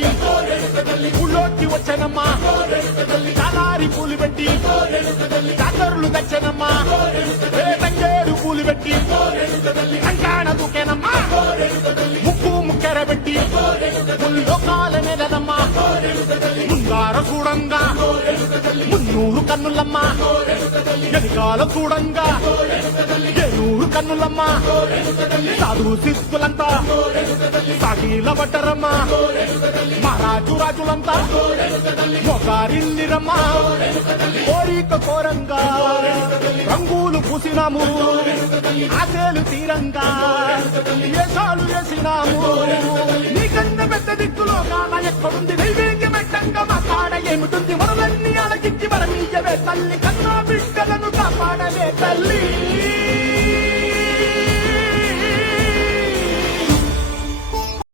పెట్టి ఊళ్ళోకి వచ్చానమ్మా చాలారి పూలు పెట్టి జాతరులు తెచ్చానమ్మా తంగేడు పూలు పెట్టి కంకాణ దూకేనమ్మా ముక్కు ముక్కెర పెట్టి ముల్లోకాల నెలదమ్మా ముంగార చూడంగా మున్నూరు కన్నులమ్మా ఎనికాల చూడంగా ఏనూరు కన్నులమ్మా సాధు శిస్తులంతా సాగిల పట్టరమ్మా మహారాజు రాజులంతా మొగారిల్లిరమ్మా కోరిక కోరంగా రంగులు పూసినాము ఆశలు తీరంగా వేషాలు వేసినాము నీకన్నా పెద్ద దిక్కులో కాన ఎక్కడుంది నైవేద్యం పెట్టంగా మా కాడ ఏమిటుంది మనలన్నీ అలకించి మరమీయవే తల్లి